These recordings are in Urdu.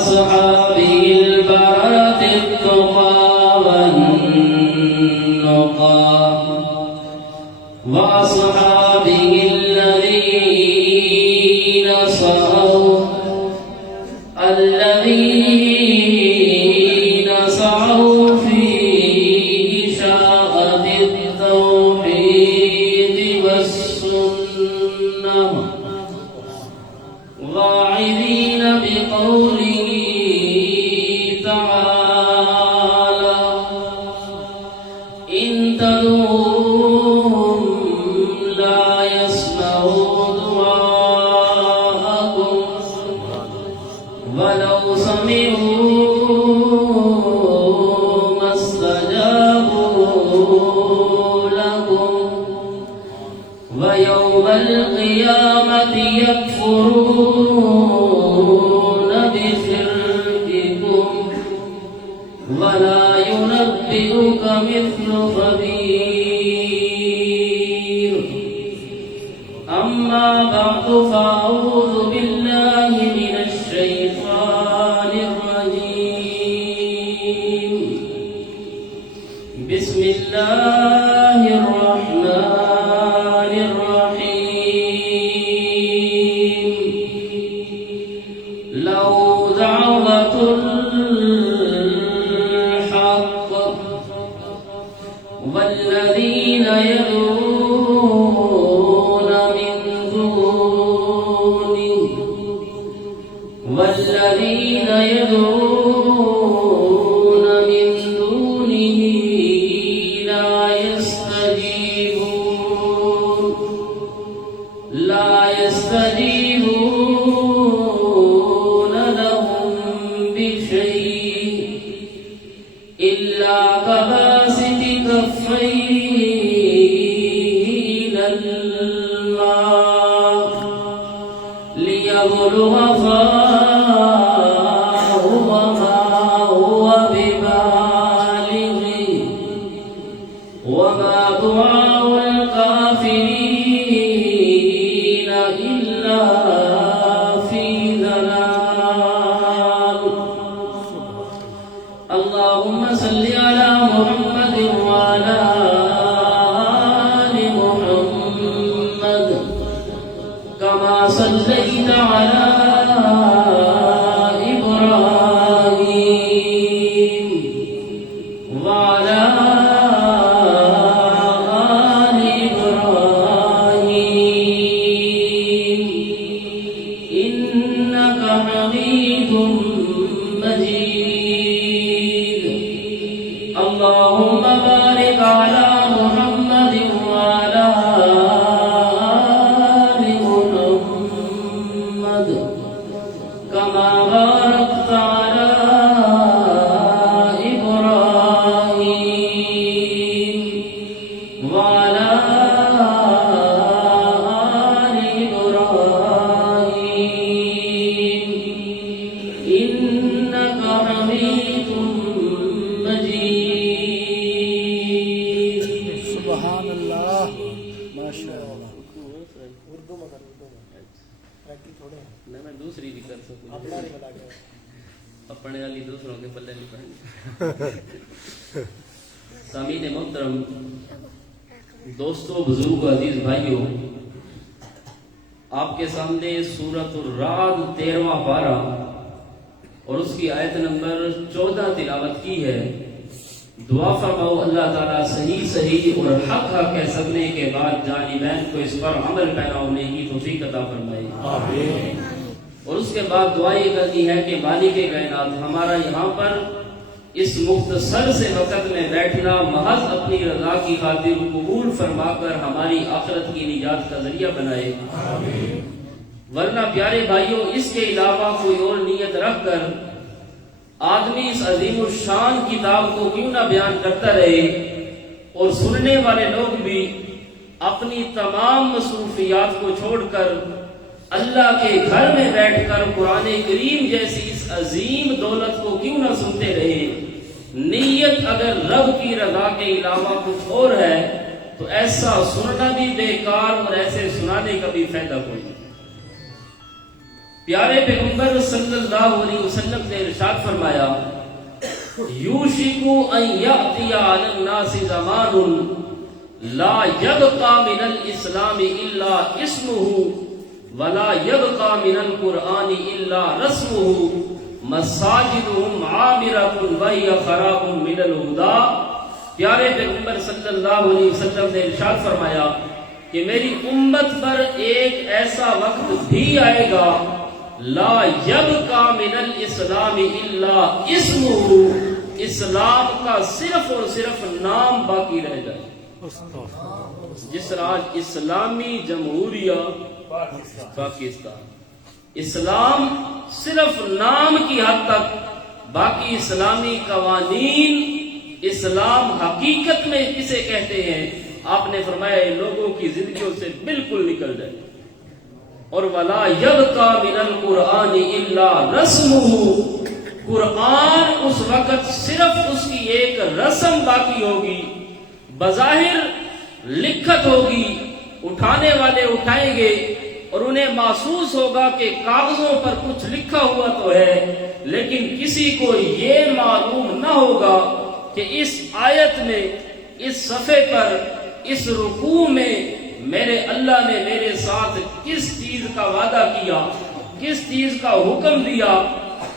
وأصحابه البررة التقى والنقى وأصحابه الذين سعوا في إشاعة التوحيد والسنة واعظين بقوله تعالى إن تدعوهم لا يسمعوا دعاءكم ولو سمعوا ما استجابوا لكم ويوم القيامة يكفرون بشرككم ولا ينبئك مثل خبير أما بعد فأعوذ بالله من الشيطان الرجيم بسم الله الرحمن الرحيم لو دعوة الحق والذين يدعون من دونه لا يستجيبون لهم بشيء إلا كباسط كفيه إلى الماء ليبلغ فاه وما هو ببالغه وما دعاء الكافرين إلا في ضلال اللهم صل على محمد وعلى آل محمد كما صليت على إبراهيم وعلى آل إبراهيم إنك حميد مجيد اللهم بارك على محمد وعلى آل محمد كما باركت على إبراهيم وعلى آل إبراهيم إنك حميد مجيد سبحان اللہ ماشاء اللہ اردو میں کر پریکٹس تھوڑے میں دوسری بھی کر سکوں اپنا نہیں بتا کے اپنے والی دوسروں کے پلے نہیں پڑیں سامعین محترم دوستو بزرگ عزیز بھائیوں آپ کے سامنے سورۃ الرعد 13واں پارہ اور اس کی آیت نمبر 14 تلاوت کی ہے دعا فرماؤ اللہ تعالیٰ صحیح اور حق کہہ سکنے کے بعد جانبین کو اس پر عمل پیدا ہونے کی توفیق عطا فرمائے آمین اور اس کے بعد دعا یہ کرنی ہے کہ مالک کائنات ہمارا یہاں پر اس مختصر سے وقت میں بیٹھنا محض اپنی رضا کی خاطر قبول فرما کر ہماری آخرت کی نجات کا ذریعہ بنائے آمین ورنہ پیارے بھائیوں اس کے علاوہ کوئی اور نیت رکھ کر آدمی اس عظیم الشان کتاب کو کیوں نہ بیان کرتا رہے اور سننے والے لوگ بھی اپنی تمام مصروفیات کو چھوڑ کر اللہ کے گھر میں بیٹھ کر قرآن کریم جیسی اس عظیم دولت کو کیوں نہ سنتے رہے نیت اگر رب کی رضا کے علاوہ کچھ اور ہے تو ایسا سننا بھی بیکار اور ایسے سنانے کا بھی فائدہ کوئی نہیں پیارے پیغمبر صلی اللہ علیہ وسلم نے ارشاد فرمایا یوشکو ان یأتی علی الناس زمان لا یبقى من الاسلام الا اسمه ولا يبقى من القرآن الا رسمه مساجدهم عامرة وهي خراب من الهدى۔ پیارے پیغمبر صلی اللہ علیہ وسلم نے ارشاد فرمایا کہ میری امت پر ایک ایسا وقت بھی آئے گا لا یبقى من الاسلام الا اسمه، اسلام کا صرف اور صرف نام باقی رہ جائے۔ جس طرح آج اسلامی جمہوریہ پاکستان، اسلام صرف نام کی حد تک، باقی اسلامی قوانین، اسلام حقیقت میں کسے کہتے ہیں آپ نے فرمایا لوگوں کی زندگیوں سے بالکل نکل جائے۔ اور وَلَا يَبْقَى مِنَ الْقُرْآنِ إِلَّا رَسْمُهُ، قرآن اس وقت صرف اس کی ایک رسم باقی ہوگی، بظاہر لکھت ہوگی، اٹھانے والے اٹھائیں گے اور انہیں محسوس ہوگا کہ کاغذوں پر کچھ لکھا ہوا تو ہے، لیکن کسی کو یہ معلوم نہ ہوگا کہ اس آیت میں، اس صفحے پر، اس رکوع میں میرے اللہ نے میرے ساتھ کس چیز کا وعدہ کیا، کس چیز کا حکم دیا،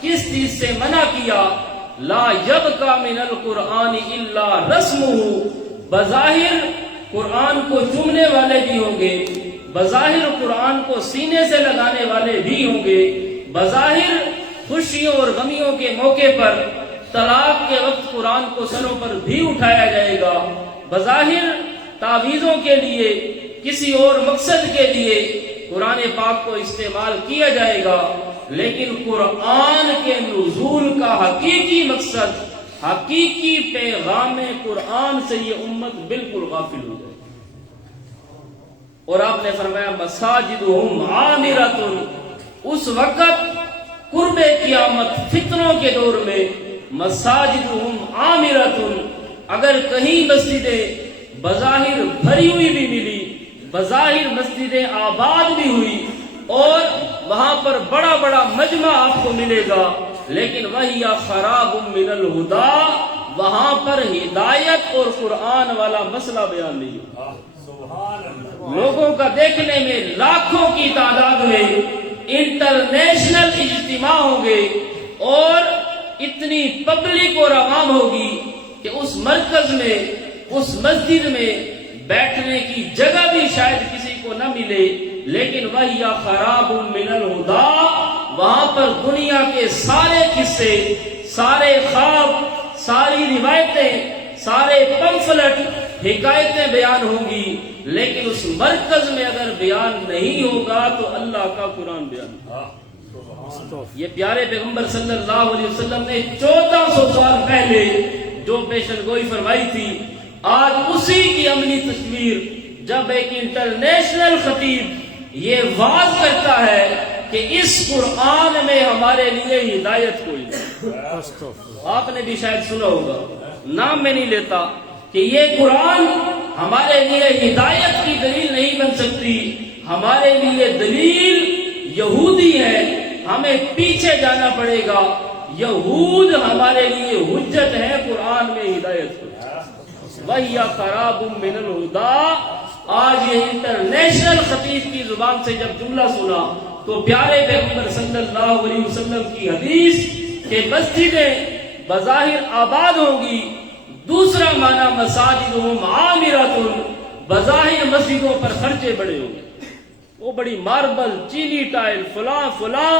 کس چیز سے منع کیا۔ لا یبقى من القرآن الا رسمه، بظاہر قرآن کو چومنے والے بھی ہوں گے، بظاہر قرآن کو سینے سے لگانے والے بھی ہوں گے، بظاہر خوشیوں اور غمیوں کے موقع پر، طلاق کے وقت قرآن کو سروں پر بھی اٹھایا جائے گا، بظاہر تعویذوں کے لیے، کسی اور مقصد کے لیے قرآن پاک کو استعمال کیا جائے گا، لیکن قرآن کے نزول کا حقیقی مقصد، حقیقی پیغام قرآن سے یہ امت بالکل غافل ہو جائے۔ اور آپ نے فرمایا مساجدہم عامرۃ، اس وقت قرب قیامت فتنوں کے دور میں مساجدہم عامرۃ، اگر کہیں مسجدیں بظاہر بھری ہوئی بھی ملی، بظاہر مسجدیں آباد بھی ہوئی اور وہاں پر بڑا بڑا مجمع آپ کو ملے گا، لیکن وہی خراب من الہدی، وہاں پر ہدایت اور قرآن والا مسئلہ بیان نہیں ہوگا۔ لوگوں کا دیکھنے میں لاکھوں کی تعداد میں انٹرنیشنل اجتماع ہوں گے اور اتنی پبلک اور عوام ہوگی کہ اس مرکز میں، اس مسجد میں بیٹھنے کی جگہ بھی شاید کسی کو نہ ملے، لیکن وہی خراب من الہدی، وہاں پر دنیا کے سارے قصے، سارے خواب، ساری روایتیں، سارے پمفلٹ، حکایتیں بیان ہوں گی، لیکن اس مرکز میں اگر بیان نہیں ہوگا تو اللہ کا قرآن بیان ہوگا۔ یہ پیارے پیغمبر صلی اللہ علیہ وسلم نے 1400 سال پہلے جو پیشن گوئی فرمائی تھی، آج اسی کی عملی تصویر جب ایک انٹرنیشنل خطیب یہ واز کرتا ہے کہ اس قرآن میں ہمارے لیے ہدایت کوئی نہیں۔ آپ نے بھی شاید سنا ہوگا، نام میں نہیں لیتا، کہ یہ قرآن ہمارے لیے ہدایت کی دلیل نہیں بن سکتی، ہمارے لیے دلیل یہودی ہے، ہمیں پیچھے جانا پڑے گا، یہود ہمارے لیے حجت ہے، قرآن میں ہدایت کو۔ وَهِيَ خَرَابٌ مِّنَ الْهُدَىٰ، آج یہ انٹرنیشنل خطیب کی زبان سے جب جملہ سنا تو پیارے پیغمبر صلی اللہ علیہ وسلم کی حدیث کہ مسجدیں بظاہر آباد ہوں گی، دوسرا معنی مساجدہم عامرۃ، بظاہر مسجدوں پر خرچے بڑے ہوں گے، وہ بڑی ماربل، چینی ٹائل، فلاں فلاں،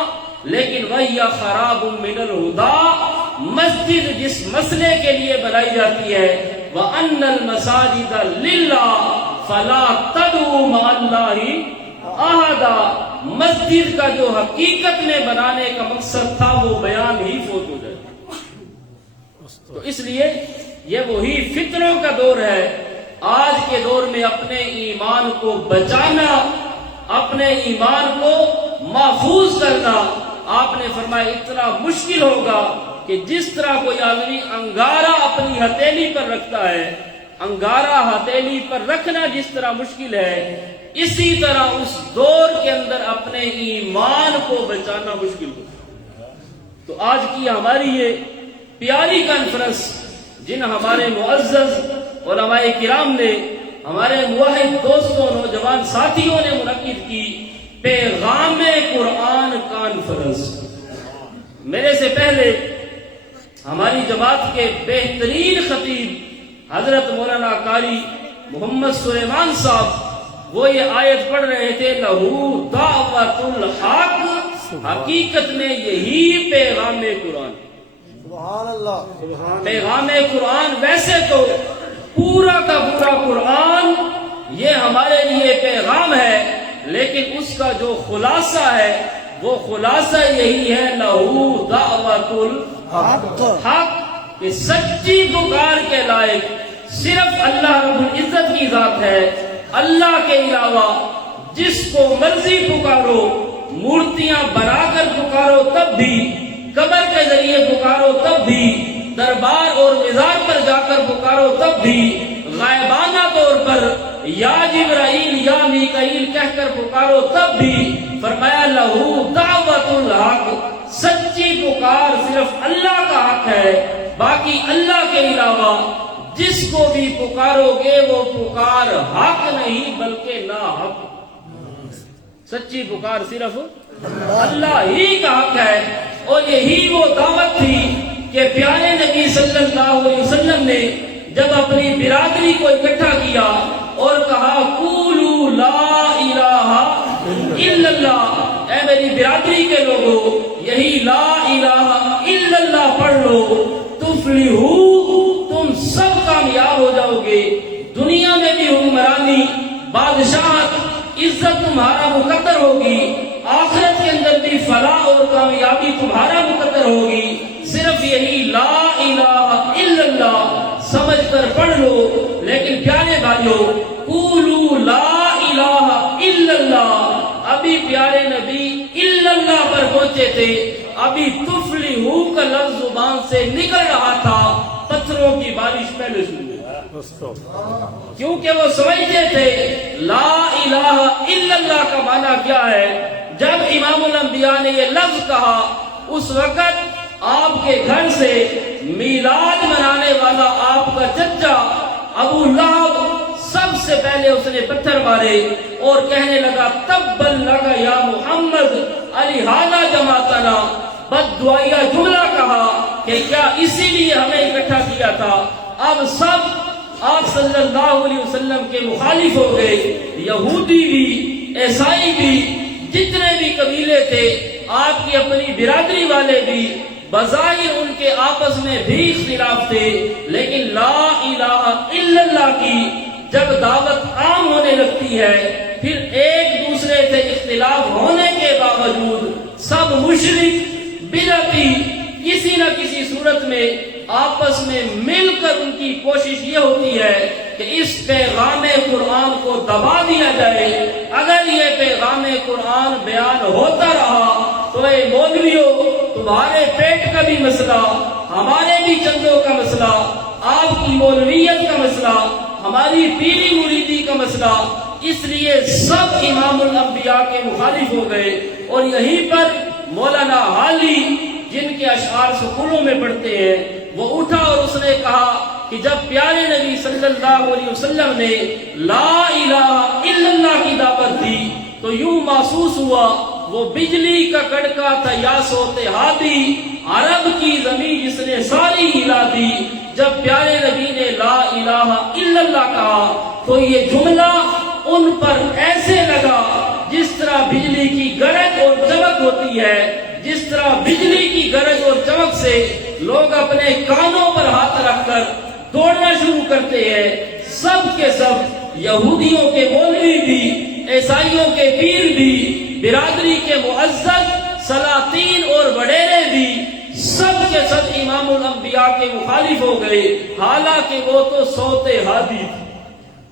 لیکن وہی خراب من الہدیٰ، مسجد جس مسئلے کے لیے بنائی جاتی ہے، وَأَنَّ الْمَسَاجِدَ لِلَّهِ فَلَا تَدْعُوا مَعَ اللَّهِ أَحَدًا، مسجد کا جو حقیقت میں بنانے کا مقصد تھا وہ بیان ہی فوت ہو جائے۔ تو اس لیے یہ وہی فتنوں کا دور ہے۔ آج کے دور میں اپنے ایمان کو بچانا، اپنے ایمان کو محفوظ کرنا، آپ نے فرمایا اتنا مشکل ہوگا کہ جس طرح کوئی آدمی انگارہ اپنی ہتھیلی پر رکھتا ہے، انگارہ ہتھیلی پر رکھنا جس طرح مشکل ہے، اسی طرح اس دور کے اندر اپنے ایمان کو بچانا مشکل ہو. تو آج کی ہماری یہ پیاری کانفرنس جن ہمارے معزز علماء کرام نے، ہمارے موحد دوستوں، نوجوان ساتھیوں نے منعقد کی، پیغام قرآن کانفرنس. میرے سے پہلے ہماری جماعت کے بہترین خطیب حضرت مولانا قاری محمد سلیمان صاحب وہ یہ آیت پڑھ رہے تھے، لہو دعوت الحق، حقیقت میں یہی پیغام قرآن. سبحان اللہ. پیغام قرآن ویسے تو پورا کا پورا قرآن یہ ہمارے لیے پیغام ہے، لیکن اس کا جو خلاصہ ہے وہ خلاصہ یہی ہے، لہو دعوت الحق، کہ سچی پکار کے لائق صرف اللہ رب العزت کی ذات ہے. اللہ کے علاوہ جس کو مرضی پکارو، مورتیاں بنا کر پکارو تب بھی، قبر کے ذریعے پکارو تب بھی، دربار اور مزار پر جا کر پکارو تب بھی، غائبانہ طور پر یا جبرائیل یا میکائیل کہہ کر پکارو تب بھی، فرمایا لہو دعوت الحق، سچی پکار صرف اللہ کا حق ہے. باقی اللہ کے علاوہ جس کو بھی پکارو گے وہ پکار حق نہیں بلکہ نا حق. سچی پکار صرف اللہ ہی کا حق ہے. اور یہی وہ دعوت تھی کہ پیارے نبی صلی اللہ علیہ وسلم نے جب اپنی برادری کو اکٹھا کیا اور کہا قولوا لا الہ الا اللہ، اے میری برادری کے لوگوں یہی لا الہ الا اللہ پڑھ لو، تفلحو، تم سب کامیاب ہو جاؤ گے. دنیا میں بھی حکمرانی، بادشاہت، عزت تمہارا مقدر ہوگی، آخرت کے اندر بھی فلاح اور کامیابی تمہارا مقدر ہوگی. صرف یہی لا الہ الا اللہ سمجھ کر پڑھ لو. لیکن پیارے بھائیوں، قولوا لا الہ الا اللہ، ابھی پیارے نبی الا اللہ پر پہنچے تھے، ابھی تفلحو کا لفظ زبان سے نکل رہا تھا، پتھروں کی بارش پہلے شروع ہوئی. کیونکہ وہ سمجھتے تھے لا الہ الا اللہ کا معنی کیا ہے. جب امام الانبیاء نے یہ لفظ کہا، اس وقت آپ کے گھر سے میلاد منانے والا آپ کا چچا ابو لہب سب سے پہلے اس نے پتھر مارے اور کہنے لگا تبا لک یا محمد الہذا جمعتنا، بد دعائیہ جملہ کہا کہ کیا اسی لیے ہمیں اکٹھا کیا تھا. اب سب آپ صلی اللہ علیہ وسلم کے مخالف ہو گئے، یہودی بھی، عیسائی بھی، جتنے بھی قبیلے تھے، آپ کی اپنی برادری والے بھی، بظاہر ان کے آپس میں بھی اختلاف تھے، لیکن لا الہ الا اللہ کی جب دعوت عام ہونے لگتی ہے، پھر ایک دوسرے سے اختلاف ہونے کے باوجود سب مشرک، بدعتی، کسی نہ کسی صورت میں آپس میں مل کر ان کی کوشش یہ ہوتی ہے کہ اس پیغام قرآن کو دبا دیا جائے. اگر یہ پیغام قرآن بیان ہوتا رہا تو اے مولویوں، تمہارے پیٹ کا بھی مسئلہ، ہمارے بھی چندوں کا مسئلہ، آپ کی مولویت کا مسئلہ، ہماری پیری مریدی کا مسئلہ، اس لیے سب امام الانبیاء کے مخالف ہو گئے. اور یہیں پر مولانا حالی جن کے اشعار سکولوں میں پڑھتے ہیں، وہ اٹھا اور اس نے کہا کہ جب پیارے نبی صلی اللہ علیہ وسلم نے لا الہ الا اللہ کی دعوت دی تو یوں محسوس ہوا وہ بجلی کا کڑکا تھا یا سوتے ہادی، عرب کی زمین جس نے ساری ہلا دی. جب پیارے نبی نے لا الہ الا اللہ کہا تو یہ جملہ ان پر ایسے لگا جس طرح بجلی کی گرج اور چمک ہوتی ہے، جس طرح بجلی کی گرج اور چمک سے لوگ اپنے کانوں پر ہاتھ رکھ کر دوڑنا شروع کرتے ہیں. سب کے سب، یہودیوں کے مولوی بھی، عیسائیوں کے پیر بھی، برادری کے معزز، سلاطین اور وڈیرے بھی، سب کے سب امام الانبیاء کے مخالف ہو گئے. حالانکہ وہ تو سوتے ہادی،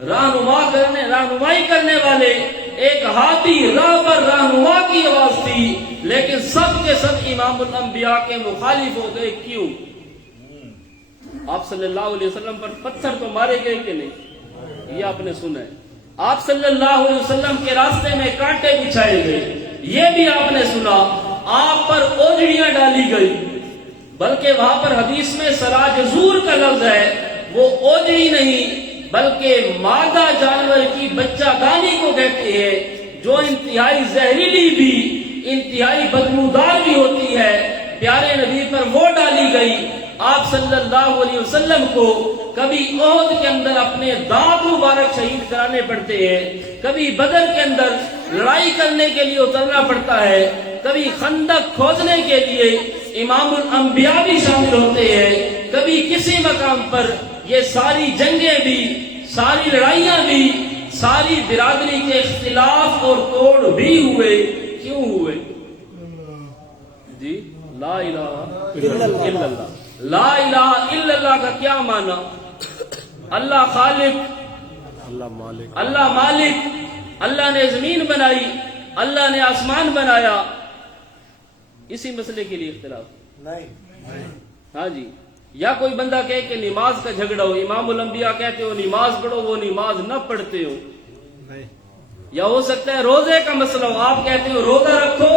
رہنمائی کرنے والے، ایک ہادی راہ پر رہنما کی آواز تھی، لیکن سب کے سب امام الانبیاء کے مخالف ہو گئے. کیوں؟ آپ صلی اللہ علیہ وسلم پر پتھر تو مارے گئے کہ نہیں؟ یہ آپ نے سنا ہے. آپ صلی اللہ علیہ وسلم کے راستے میں کانٹے بچھائے گئے، یہ بھی آپ نے سنا آپ پر اوجڑیاں ڈالی گئی، بلکہ وہاں پر حدیث میں سراجزور کا لفظ ہے، وہ اوجڑی نہیں بلکہ مادہ جانور کی بچہ دانی کو کہتے ہیں، جو انتہائی زہریلی بھی انتہائی بدبودار بھی ہوتی ہے، پیارے نبی پر وہ ڈالی گئی۔ آپ صلی اللہ علیہ وسلم کو کبھی احد کے اندر اپنے دانت مبارک شہید کرانے پڑتے ہیں، کبھی بدر کے اندر لڑائی کرنے کے لیے اترنا پڑتا ہے، کبھی خندق کھودنے کے لیے امام الانبیاء بھی شامل ہوتے ہیں، کبھی کسی مقام پر یہ ساری جنگیں بھی، ساری لڑائیاں بھی، ساری برادری کے اختلاف اور توڑ بھی ہوئے۔ کیوں ہوئے؟ جی لا الہ الا اللہ۔ لا الہ الا اللہ کا کیا معنی؟ اللہ خالق، اللہ مالک، اللہ نے زمین بنائی، اللہ نے آسمان بنایا، اسی مسئلے کے لیے اختلاف نہیں، ہاں جی۔ یا کوئی بندہ کہے کہ نماز کا جھگڑا ہو، امام الانبیاء کہتے ہو نماز پڑھو، وہ نماز نہ پڑھتے ہو۔ یا ہو سکتا ہے روزے کا مسئلہ ہو، آپ کہتے ہو روزہ رکھو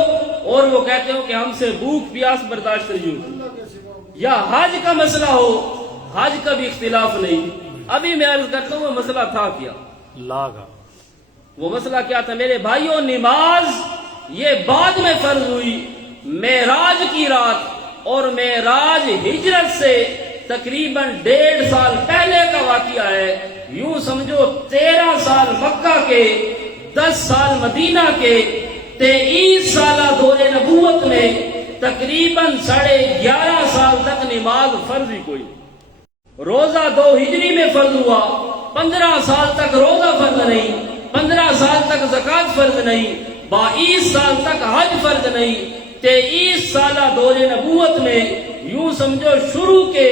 اور وہ کہتے ہو کہ ہم سے بھوک پیاس برداشت نہیں ہوتی۔ یا حج کا مسئلہ ہو، حج کا بھی اختلاف نہیں۔ ابھی میں عرض کرتا ہوں وہ مسئلہ تھا کیا؟ وہ مسئلہ کیا تھا میرے بھائیوں؟ نماز یہ بعد میں فرض ہوئی، معراج کی رات، اور معراج ہجرت سے تقریباً 1.5 سال پہلے کا واقعہ ہے۔ یوں سمجھو 13 سال مکہ کے، 10 سال مدینہ کے، 23 سالہ دور نبوت میں تقریباً 11.5 سال تک نماز فرض ہی کوئی۔ روزہ 2 ہجری میں فرض ہوا، 15 سال تک روزہ فرض نہیں، 15 سال تک زکوٰۃ فرض نہیں، 22 سال تک حج فرض نہیں، 23 سالہ دور نبوت میں یوں سمجھو شروع کے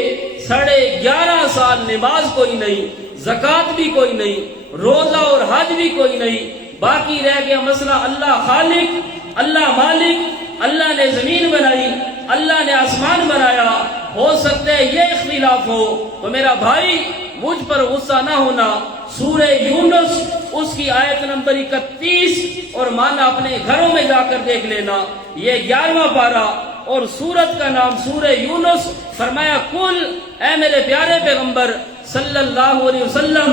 11.5 سال نماز کوئی نہیں، زکوٰۃ بھی کوئی نہیں، روزہ اور حج بھی کوئی نہیں۔ باقی رہ گیا مسئلہ اللہ خالق، اللہ مالک، اللہ نے زمین بنائی، اللہ نے آسمان بنایا۔ ہو سکتا ہے یہ اختلاف ہو تو میرا بھائی مجھ پر غصہ نہ ہونا، سورہ یونس اس کی آیت نمبر 31 اور مانا اپنے گھروں میں جا کر دیکھ لینا، یہ 11واں پارہ اور سورت کا نام سورہ یونس۔ فرمایا کل اے میرے پیارے پیغمبر صلی اللہ علیہ وسلم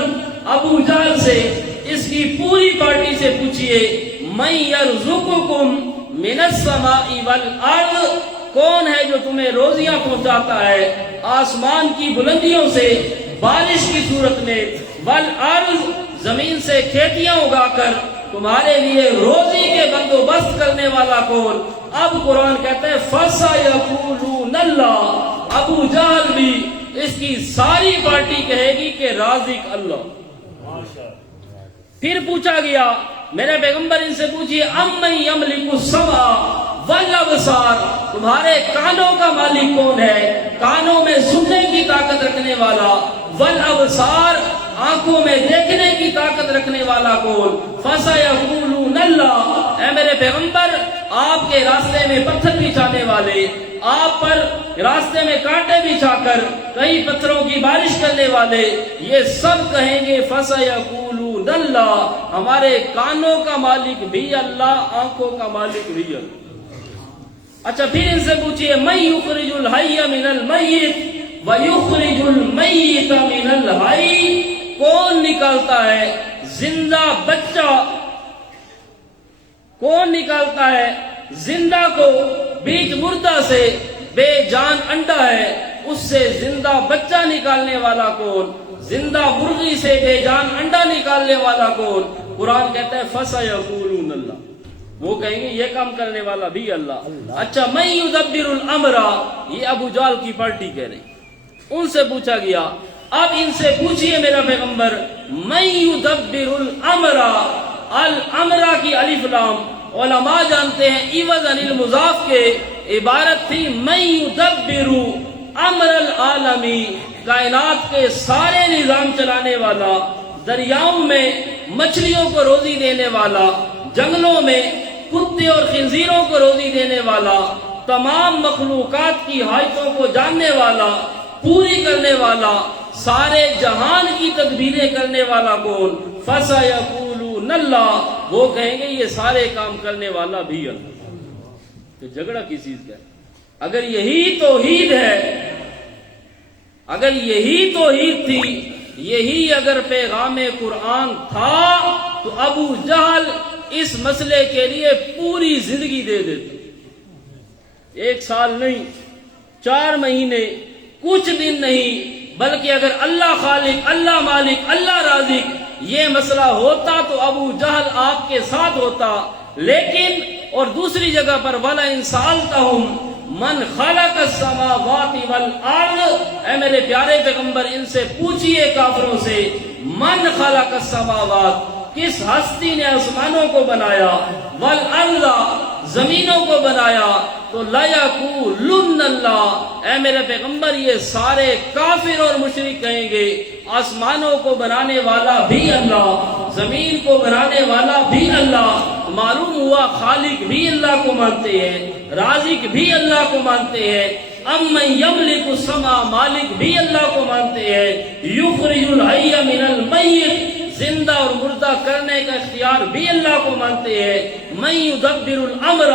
ابو جہل سے، اس کی پوری پارٹی سے پوچھئے من یرزقکم من السماء والارض، کون ہے جو تمہیں روزیاں پہنچاتا ہے آسمان کی بلندیوں سے بارش کی صورت میں، والارض زمین سے کھیتیاں اگا کر تمہارے لیے روزی کے بندوبست کرنے والا کون؟ اب قرآن کہتا ہے فَسَيَقُولُونَ اللَّهُ، ابو جہل بھی اس کی ساری پارٹی کہے گی کہ رازق اللہ۔ پھر پوچھا گیا میرے پیغمبر ان سے پوچھئے اَمَّن يَمْلِكُ السَّمْعَ وَالْأَبْصَارَ، تمہارے کانوں کا مالک کون ہے؟ کانوں میں سننے کی طاقت رکھنے والا، والابصار، آنکھوں میں دیکھنے کی طاقت رکھنے والا کون؟ فَسَيَقُولُونَ اللَّهُ، اے میرے پیغمبر آپ کے راستے میں پتھر بچھانے والے، آپ پر راستے میں کانٹے بچھا کر کئی پتھروں کی بارش کرنے والے، یہ سب کہیں گے فَسَيَقُولُونَ اللَّهُ، ہمارے کانوں کا مالک بھی اللہ، آنکھوں کا مالک بھی اللہ۔ اچھا پھر ان سے پوچھئے مَن یُخْرِجُ الْحَيَّ مِنَ الْمَيِّتِ وَيُخْرِجُ الْمَيِّتَ مِنَ الْحَيِّ، کون نکالتا ہے زندہ بچہ، کون نکالتا ہے زندہ کو بیچ مردہ سے؟ بے جان انڈا ہے، اس سے زندہ بچہ نکالنے والا کون؟ زندہ مرغی سے بے جان انڈا نکالنے والا کون؟ قرآن کہتا ہے فَسَيَقُولُونَ اللَّهُ، وہ کہیں گے یہ کام کرنے والا بھی اللہ۔ اچھا مَن يُدَبِّرُ الْأَمْرَ، یہ ابو جہل کی پارٹی کہہ رہی، ان سے پوچھا گیا اب ان سے پوچھئے میرا پیغمبر مَن يُدَبِّرُ الْأَمْرَ، الامرہ کی الف لام علماء جانتے ہیں عوض عن المضاف کے عبارت تھی مَن يُدَبِّرُ امر العالم، کائنات کے سارے نظام چلانے والا، دریاؤں میں مچھلیوں کو روزی دینے والا، جنگلوں میں کتے اور خنزیروں کو روزی دینے والا، تمام مخلوقات کی حاجتوں کو جاننے والا، پوری کرنے والا، سارے جہان کی تدبیریں کرنے والا کون؟ فَسَيَقُولُونَ اللَّهُ، وہ کہیں گے یہ سارے کام کرنے والا بھی اللہ. تو جھگڑا کس چیز کا ہے؟ اگر یہی توحید ہے، اگر یہی توحید تھی، یہی اگر پیغام قرآن تھا تو ابو جہل اس مسئلے کے لیے پوری زندگی دے دیتے. 1 سال نہیں، 4 مہینے، کچھ دن نہیں، بلکہ اگر اللہ خالق، اللہ مالک، اللہ رازق یہ مسئلہ ہوتا تو ابو جہل آپ کے ساتھ ہوتا. لیکن اور دوسری جگہ پر وَلَئِن سَأَلْتَهُمْ من خلق السماوات والارض، اے میرے پیارے پیغمبر ان سے پوچھئے کافروں سے، من خلق السماوات، کس ہستی نے آسمانوں کو بنایا، والارض، زمینوں کو بنایا، تو لَيَقُولُنَّ اللَّهُ، اے میرے پیغمبر یہ سارے کافر اور مشرک کہیں گے آسمانوں کو بنانے والا بھی اللہ، زمین کو بنانے والا بھی اللہ. معلوم ہوا خالق بھی اللہ کو مانتے ہیں، رازق بھی اللہ کو مانتے ہیں، امن یملک السما، مالک بھی اللہ کو مانتے ہیں، یخرج الحی من المیت، زندہ اور مردہ کرنے کا اختیار بھی اللہ کو مانتے ہیں، من یدبر الامر،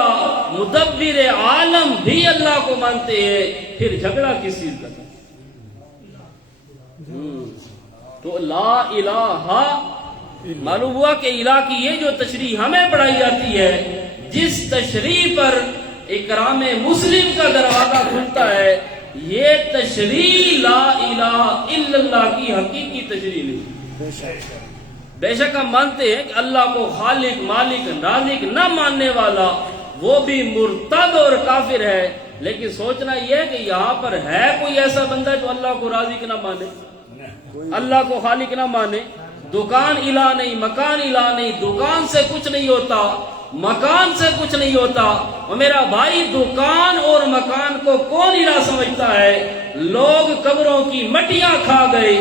مدبر عالم بھی اللہ کو مانتے ہیں. پھر جھگڑا کس چیز کا؟ تو لا الہ، معلوم ہوا کہ الہ کی یہ جو تشریح ہمیں پڑھائی جاتی ہے، جس تشریح پر اکرام مسلم کا دروازہ کھلتا ہے، یہ تشریح لا الہ الا اللہ کی حقیقی تشریح نہیں. بے شک ہم مانتے ہیں کہ اللہ کو خالق، مالک، رازق نہ ماننے والا وہ بھی مرتد اور کافر ہے. لیکن سوچنا یہ ہے کہ یہاں پر ہے کوئی ایسا بندہ جو اللہ کو رازق نہ مانے، اللہ کو خالق نہ مانے. دکان الہ نہیں، مکان الہ نہیں، دکان سے کچھ نہیں ہوتا، مکان سے کچھ نہیں ہوتا. اور میرا بھائی دکان اور مکان کو کون الہ سمجھتا ہے؟ لوگ قبروں کی مٹیاں کھا گئے،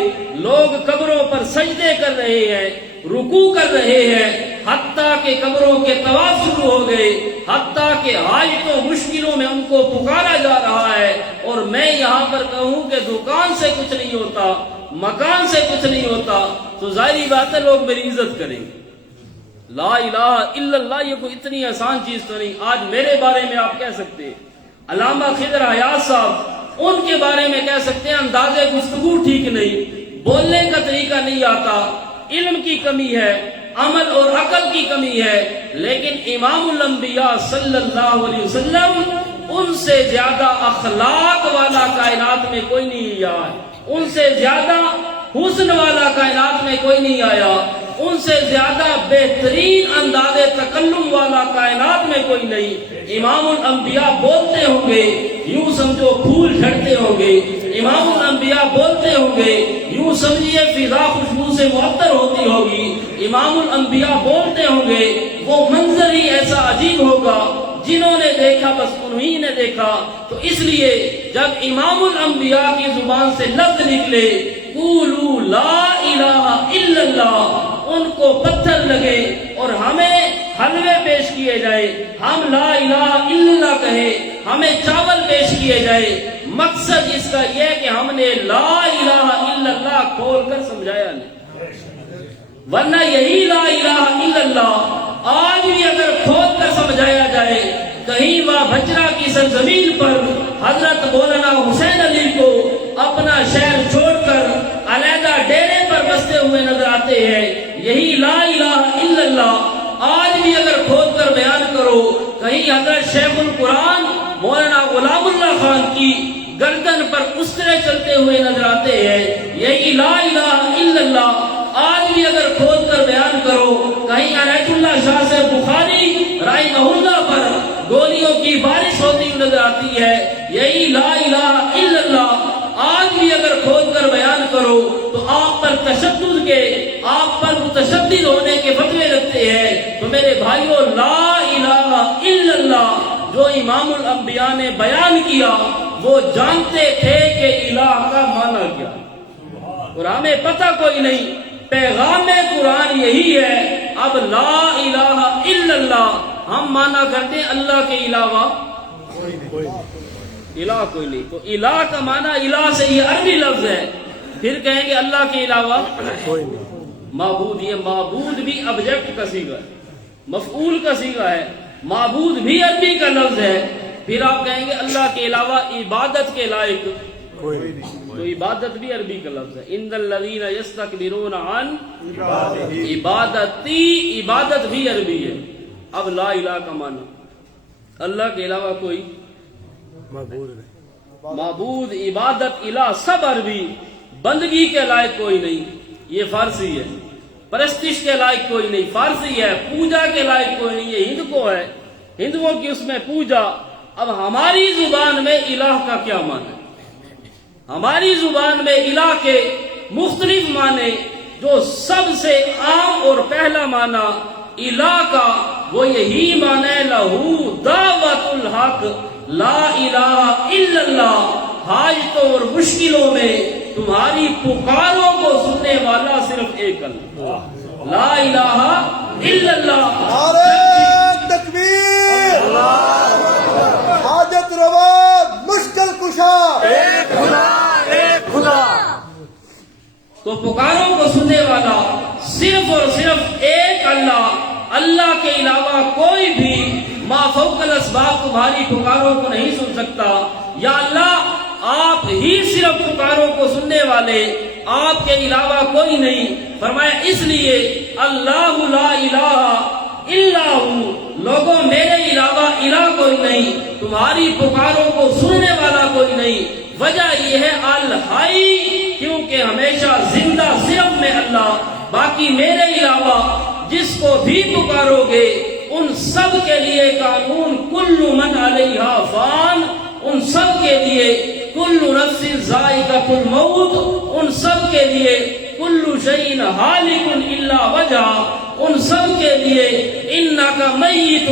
لوگ قبروں پر سجدے کر رہے ہیں، رکوع کر رہے ہیں، حتیٰ کہ قبروں کے طواف شروع ہو گئے، حتیٰ کہ حاجتوں مشکلوں میں ان کو پکارا جا رہا ہے. اور میں یہاں پر کہوں کہ دکان سے کچھ نہیں ہوتا، مکان سے کچھ نہیں ہوتا، تو ظاہری بات ہے لوگ میری عزت کریں گے. لا الہ الا اللہ یہ کوئی اتنی آسان چیز تو نہیں. آج میرے بارے میں آپ کہہ سکتے ہیں، علامہ خضر حیات صاحب، ان کے بارے میں کہہ سکتے ہیں انداز گفتگو ٹھیک نہیں، بولنے کا طریقہ نہیں آتا، علم کی کمی ہے، عمل اور عقل کی کمی ہے. لیکن امام الانبیاء صلی اللہ علیہ وسلم، ان سے زیادہ اخلاق والا کائنات میں کوئی نہیں آیا، ان سے زیادہ حسن والا کائنات میں کوئی نہیں آیا، ان سے زیادہ بہترین انداز تکلم والا کائنات میں کوئی نہیں. امام الانبیاء بولتے ہوں گے یوں سمجھو پھول جھڑتے ہوں گے، امام الانبیاء بولتے ہوں گے یوں سمجھیے فضا خوشبو سے معطر ہوتی ہوگی، امام الانبیاء بولتے ہوں گے وہ منظر ہی ایسا عجیب ہوگا جنہوں نے دیکھا بس انہی نے دیکھا. تو اس لیے جب امام الانبیاء کی زبان سے لفظ نکلے قولوا لا الہ الا اللہ، ان کو پتھر لگے اور ہمیں حلوے پیش کیے جائے، ہم لا الہ الا اللہ کہیں، ہمیں چاول پیش کیے جائے. مقصد اس کا یہ ہے کہ ہم نے لا الہ الا اللہ کھول کر سمجھایا نہیں، ورنہ یہی لا الہ الا اللہ آج بھی اگر کھول کر سمجھایا جائے، کہیں وہاں بھچرا کی سرزمین پر حضرت مولانا حسین علی کو اپنا شہر چھوڑ کر علیحدہ ڈیرے پر بستے ہوئے نظر آتے ہیں. یہی لا الہ الا اللہ آج بھی اگر کھود کر بیان کرو، کہیں حضرت شیخ القرآن مولانا غلام اللہ خان کی گردن پر استرے چلتے ہوئے نظر آتے ہیں. یہی لا الہ الا اللہ آج بھی اگر کھود کر بیان کرو، کہیں عنایت اللہ شاہ سے بخاری رحمہ اللہ پر گولیوں کی بارش ہوتی ہوئی نظر آتی ہے. یہی لا الہ الا اللہ آج بھی اگر کھود کر بیان کرو تو آپ پر تشدد کے، آپ پر متشدد ہونے کے فتوے لگتے ہیں. تو میرے بھائیوں، لا الہ الا اللہ جو امام الانبیاء نے بیان کیا وہ جانتے تھے کہ الہ کا معنی کیا، اور ہمیں پتہ کوئی نہیں. پیغام قرآن یہی ہے. اب لا الہ الا اللہ ہم مانا کرتے ہیں اللہ کے علاوہ الہ کوئی نہیں. تو الہ کا معنی، الہ سے یہ عربی لفظ ہے، پھر کہیں گے اللہ کے علاوہ معبود. یہ معبود بھی آبجیکٹ کا صیغہ ہے. مفعول کا صیغہ ہے، معبود بھی عربی کا لفظ ہے، پھر آپ کہیں گے اللہ کے علاوہ عبادت کے لائق کوئی نہیں. تو عبادت بھی عربی کا لفظ ہے. ان الذین یستکبرون عن عبادتی، عبادت بھی عربی ہے. اب لا الہ کا معنی اللہ کے علاوہ کوئی معبود نہیں. معبود، عبادت، الہ سب عربی. بندگی کے لائق کوئی نہیں، یہ فارسی ہے. پرستش کے لائق کوئی نہیں، فارسی ہے. پوجا کے لائق کوئی نہیں، یہ ہند کو ہے، ہندوؤں کی اس میں پوجا. اب ہماری زبان میں الہ کا کیا معنی ہے؟ ہماری زبان میں الہ کے مختلف معنی، جو سب سے عام اور پہلا معنی الہ کا وہ یہی معنی لہو دعوت الحق لا الہ الا اللہ. حاجتوں اور مشکلوں میں تمہاری پکاروں کو سننے والا صرف ایک اللہ، لا الہ الا اللہ. نعرہ تکبیر. حاجت روا مشکل کشا ایک خدا، ایک خدا. تو پکاروں کو سننے والا صرف اور صرف ایک اللہ. اللہ کے علاوہ کوئی بھی ما فوق الاسباب تمہاری پکاروں کو نہیں سن سکتا. یا اللہ آپ ہی صرف پکاروں کو سننے والے، آپ کے علاوہ کوئی نہیں. فرمایا اس لیے اللہ لا الہ الا ہو، لوگوں میرے علاوہ الہ کوئی نہیں، تمہاری پکاروں کو سننے والا کوئی نہیں. وجہ یہ ہے الحی، کیونکہ ہمیشہ زندہ صرف میں اللہ، باقی میرے علاوہ جس کو بھی پکارو گے ان سب کے لیے قانون کل من علیہا فان، ان سب کے لیے کل نفس ذائقۃ الموت، ان سب کے لیے کل شیء ہالک الا وجہ، ان سب کے لیے انک میت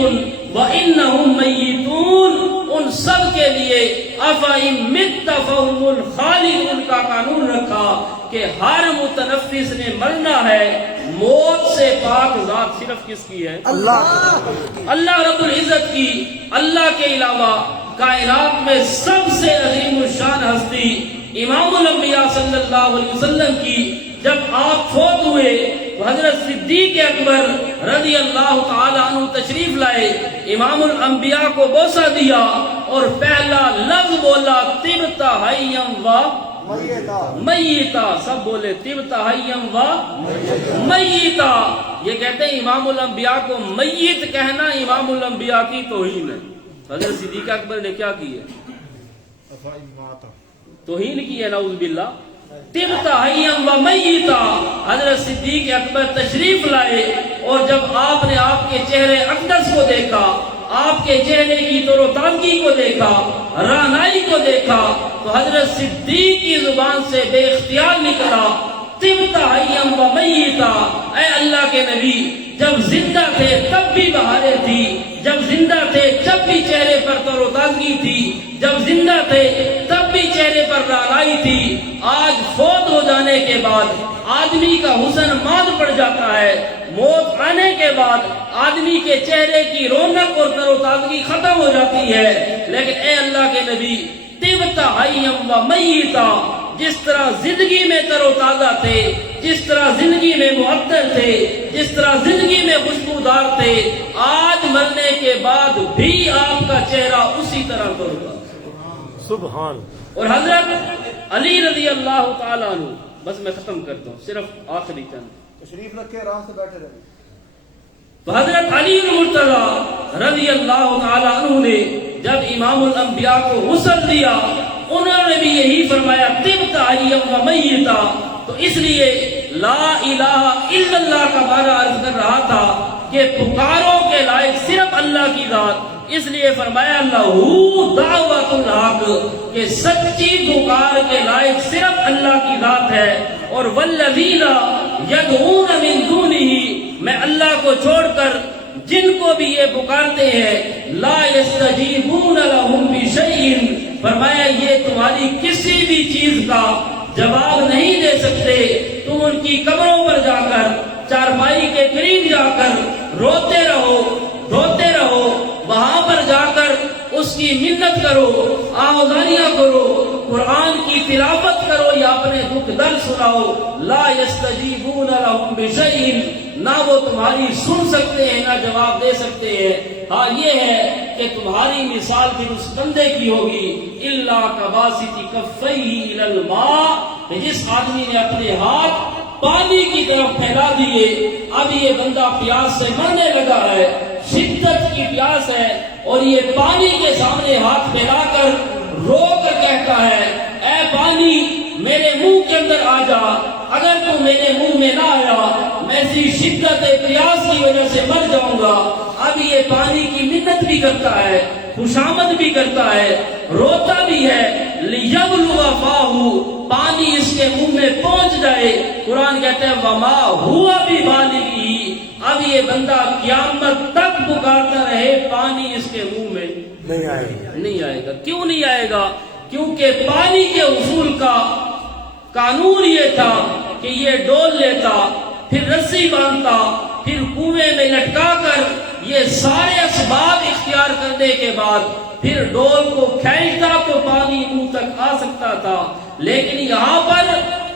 وانہم میتون، ان سب کے لیے افئن مت فهم الخالدون کا قانون رکھا کہ ہر متنفس نے مرنا ہے. موت سے پاک ذات صرف کس کی ہے؟ اللہ رب العزت کی. اللہ کے علاوہ کائنات میں سب سے عظیم الشان ہستی امام الانبیاء صلی اللہ علیہ وسلم کی جب آپ فوت ہوئے تو حضرت صدیق اکبر رضی اللہ تعالی عنہ تشریف لائے، امام الانبیاء کو بوسہ دیا اور پہلا لفظ بولا طبت حیم و میتا. سب بولے طبت حیم و میتا. یہ کہتے ہیں امام الانبیاء کو میت کہنا امام الانبیاء کی توہین ہے. حضرت صدیق اکبر نے کیا کی ہے؟ توہین کی ہے، نعوذ باللہ. طبت حیم و میتا. حضرت صدیق اکبر تشریف لائے اور جب آپ نے آپ کے چہرے اقدس کو دیکھا، آپ کے چہرے کی تر و تازگی کو دیکھا، رعنائی کو دیکھا، تو حضرت صدیق کی زبان سے بے اختیار نکلا طبت حیم و میتا. اے اللہ کے نبی، جب زندہ تھے تب بھی بہاریں تھی، جب زندہ تھے تب بھی چہرے پر تر و تازگی تھی، جب زندہ تھے تب بھی چہرے پر رعنائی تھی. آج فوت ہو جانے کے بعد آدمی کا حسن ماند پڑ جاتا ہے، موت آنے کے بعد آدمی کے چہرے کی رونق اور تر و تازگی ختم ہو جاتی ہے. لیکن اے اللہ کے نبی، طبت حیم و میتا، جس طرح زندگی میں تر و تازہ تھے، جس طرح زندگی میں معطر تھے، جس طرح زندگی میں خوشبودار تھے، آج مرنے کے بعد بھی آپ کا چہرہ اسی طرح تر و تازہ. سبحان. اور حضرت علی رضی اللہ تعالیٰ عنہ، بس میں ختم کرتا ہوں، صرف آخری چند تشریف رکھے، آرام سے بیٹھے رہے. تو حضرت علی المرتضی رضی اللہ تعالیٰ عنہ نے جب امام الانبیاء کو غسل دیا، انہوں نے بھی یہی فرمایا طبت حیم و میتا. تو اس لیے لا الہ الا اللہ کا معنی عرض کر رہا تھا کہ پکاروں کے لائق صرف اللہ کی ذات. اس لیے فرمایا لہو دعوت الحق، کہ سچی پکار کے لائق صرف اللہ کی ذات ہے. اور والذین یدعون من دونہ، میں اللہ کو چھوڑ کر جن کو بھی یہ پکارتے ہیں، لا یستجیبون لہم بشیء، فرمایا یہ تمہاری کسی بھی چیز کا جواب نہیں دے سکتے. تم ان کی قبروں پر جا کر، چارپائی کے قریب جا کر روتے رہو، روتے رہو، وہاں پر جا کر اس کی منت کرو، آوازاریاں کرو، قرآن کی تلاوت کرو یا اپنے دکھ درد سناؤ. لا یستجیبون لہم بشیء، نہ وہ تمہاری سن سکتے ہیں نہ جواب دے سکتے ہیں. ہاں یہ ہے کہ تمہاری مثال پھر اس بندے کی ہوگی الا کباسط کفیہ الی الماء، کہ جس آدمی نے اپنے ہاتھ پانی کی طرف پھیلا دیے. اب یہ بندہ پیاس سے مرنے لگا ہے، شدت کی پیاس ہے، اور یہ پانی کے سامنے ہاتھ پھیلا کر رو کر کہتا ہے اے پانی میرے منہ کے اندر آ جا، اگر تو میرے منہ میں نہ آیا میں اسی شدت پیاس کی وجہ سے مر جاؤں گا. اب یہ پانی کی منت بھی کرتا ہے، خوشامد بھی کرتا ہے، روتا بھی ہے. لیبلغ فاہ، پانی اس کے منہ میں پہنچ جائے. قرآن کہتے ہیں وما ہوا ببالغہ، اب یہ بندہ قیامت تک پکارتا رہے پانی اس کے منہ میں نہیں آئے گا. کیوں نہیں آئے گا؟ کیونکہ پانی کے حصول کا قانون یہ تھا کہ یہ ڈول لیتا، پھر رسی باندھتا، پھر کنویں میں لٹکا کر یہ سارے اسباب اختیار کرنے کے بعد پھر ڈول کو کھینچتا تو پانی منہ تک آ سکتا تھا. لیکن یہاں پر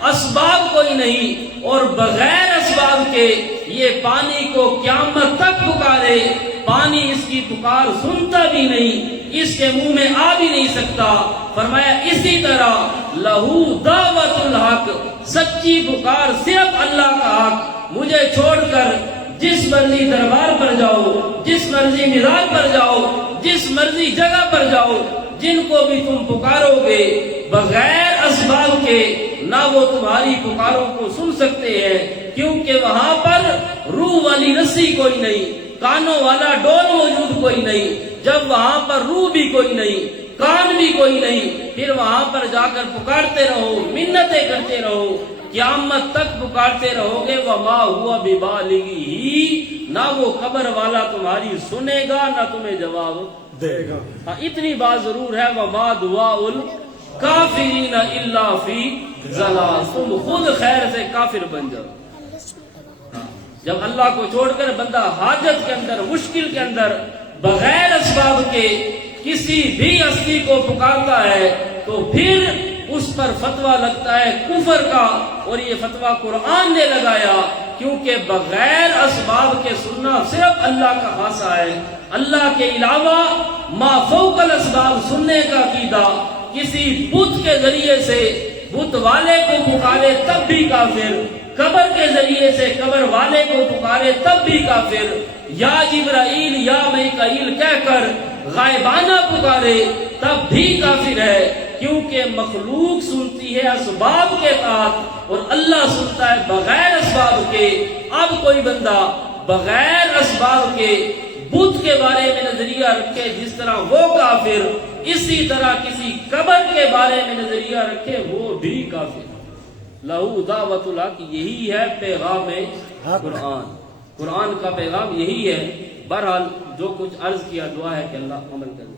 اسباب کوئی نہیں، اور بغیر اسباب کے یہ پانی کو قیامت تک پکارے، پانی اس کی پکار سنتا بھی نہیں، اس کے منہ میں آ بھی نہیں سکتا. فرمایا اسی طرح لہو دعوت الحق، سچی پکار صرف اللہ کا حق. مجھے چھوڑ کر جس مرضی دربار پر جاؤ، جس مرضی مزار پر جاؤ، جس مرضی جگہ پر جاؤ، جن کو بھی تم پکارو گے بغیر اسباب کے نہ وہ تمہاری پکاروں کو سن سکتے ہیں. کیونکہ وہاں پر روح والی رسی کوئی نہیں، کانوں والا ڈول موجود کوئی نہیں. جب وہاں پر روح بھی کوئی نہیں، کان بھی کوئی نہیں، پھر وہاں پر جا کر پکارتے رہو، منتیں کرتے رہو، قیامت تک پکارتے رہو گے. وما ہوا ببالغہ، نہ وہ قبر والا تمہاری سنے گا نہ تمہیں جواب دے گا. ہاں اتنی بات ضرور ہے وما دعاء الکافرین الا فی ضلال، تم خود خیر سے کافر بن جاؤ. جب اللہ کو چھوڑ کر بندہ حاجت کے اندر، مشکل کے اندر بغیر اسباب کے کسی بھی ہستی کو پکارتا ہے تو پھر اس پر فتویٰ لگتا ہے کفر کا. اور یہ فتویٰ قرآن نے لگایا، کیونکہ بغیر اسباب کے سننا صرف اللہ کا خاصہ ہے. اللہ کے علاوہ ما فوق الاسباب سننے کا عقیدہ کسی بت کے ذریعے سے بت والے کو پکارے تب بھی کافر، قبر کے ذریعے سے قبر والے کو پکارے تب بھی کافر، یا جبرائیل یا میکائیل کہہ کر غائبانہ پکارے تب بھی کافر ہے. کیونکہ مخلوق سنتی ہے اسباب کے تحت اور اللہ سنتا ہے بغیر اسباب کے. اب کوئی بندہ بغیر اسباب کے بت کے بارے میں نظریہ رکھے جس طرح وہ کافر، اسی طرح کسی قبر کے بارے میں نظریہ رکھے وہ بھی کافر. لہو دعوت الحق، یہی ہے پیغام قرآن. قرآن کا پیغام یہی ہے. بہرحال جو کچھ عرض کیا، دعا ہے کہ اللہ عمل کر دے.